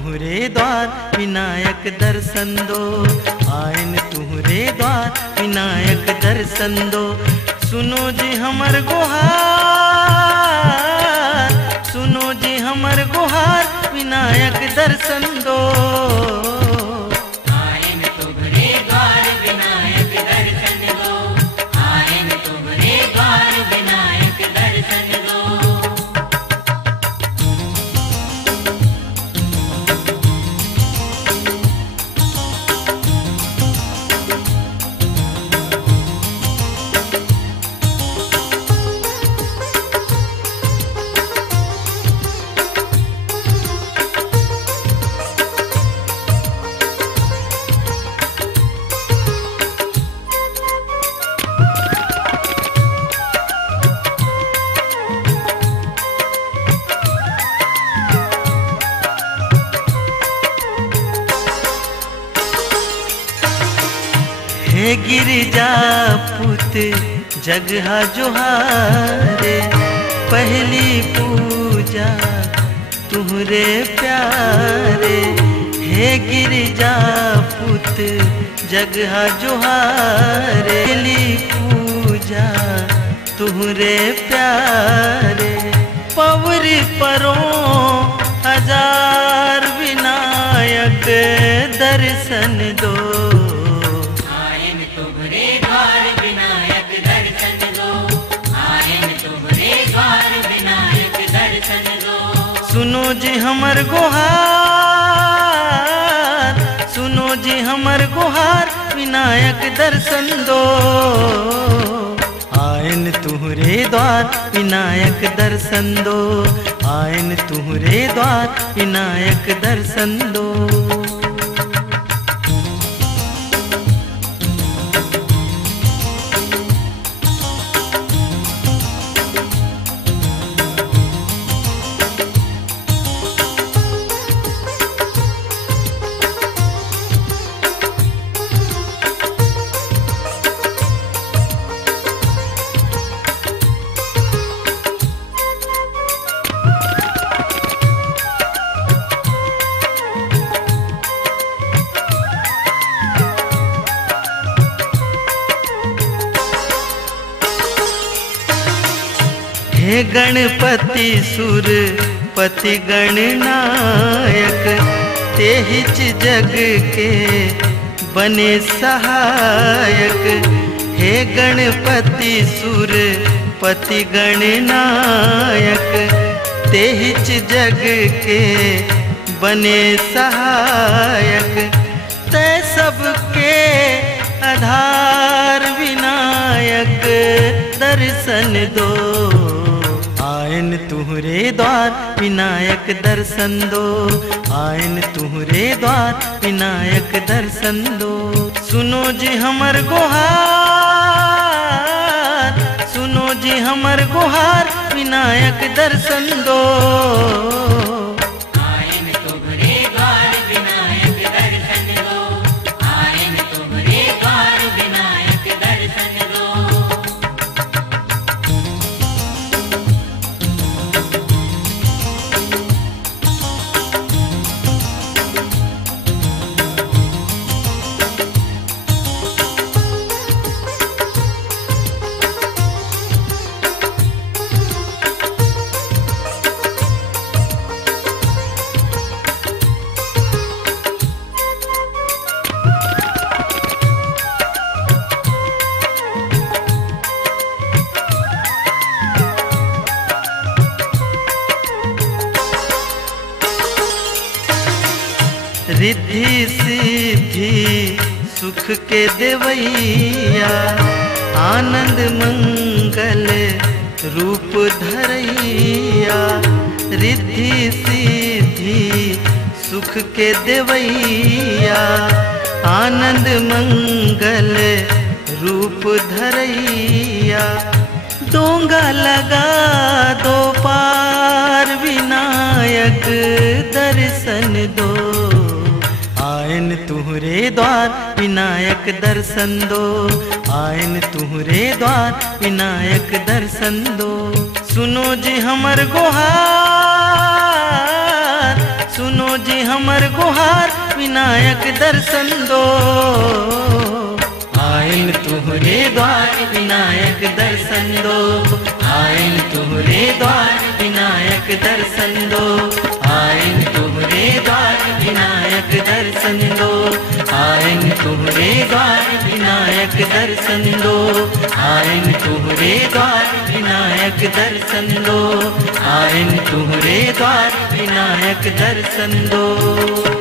तुहरे द्वार विनायक दर्शन दो, आयन तुहरे द्वार विनायक दर्शन दो। सुनो जी हमर गुहार, सुनो जी हमर गुहार विनायक दर्शन दो। आयन तुहरे द्वार विनायक दर्शन दो, आयन तुहरे द्वार विनायक दर्शन दो। हे गिरिजापुत जगहा जोहारे, पहली पूजा तुहरे प्यारे। हे गिरिजापुत जगहा जोहारे, पहली पूजा तुहरे प्यारे। पवरी परो हजार विनायक दर्शन दो। सुनो जी हमर गुहार, सुनो जी हमर गुहार विनायक दर्शन दो। आयन तुहरे द्वार विनायक दर्शन दो, आयन तुहरे द्वार विनायक दर्शन दो। हे गणपति सुरपति गणनायक, तेहिच जग के बने सहायक। हे गणपति सुरपति गणनायक, तेहिच जग के बने सहायक। तै सबके आधार विनायक दर्शन दो। आयन तुहरे द्वार विनायक दर्शन दो, आयन तुहरे द्वार विनायक दर्शन दो। सुनो जी हमर गुहार, सुनो जी हमर गुहार विनायक दर्शन दो। आयन तुहरे द्वार विनायक दर्शन दो, आयन तुहरे द्वार विनायक दर्शन दो। रिद्धि सिद्धि सुख के देवैया, आनंद मंगल रूप धरैया। रिद्धि सिद्धि सुख के देवैया, आनंद मंगल रूप धरैया। डोंगा लगा दो पार विनायक दर्शन दो। आयन तुहरे द्वार विनायक दर्शन दो, आयन तुहरे द्वार विनायक दर्शन दो। सुनो जी हमर गुहार, सुनो सुनो जी हमर गुहार विनायक दर्शन दो। आइन तुहरे द्वार विनायक दर्शन दो, आइन तुहरे द्वार विनायक दर्शन दो, आइन तुहरे द्वार विनायक दर्शन दो, आइन तुहरे द्वार विनायक दर्शन दो, आइन तुहरे द्वार विनायक दर्शन दो, आइन तुहरे द्वार विनायक दर्शन दो।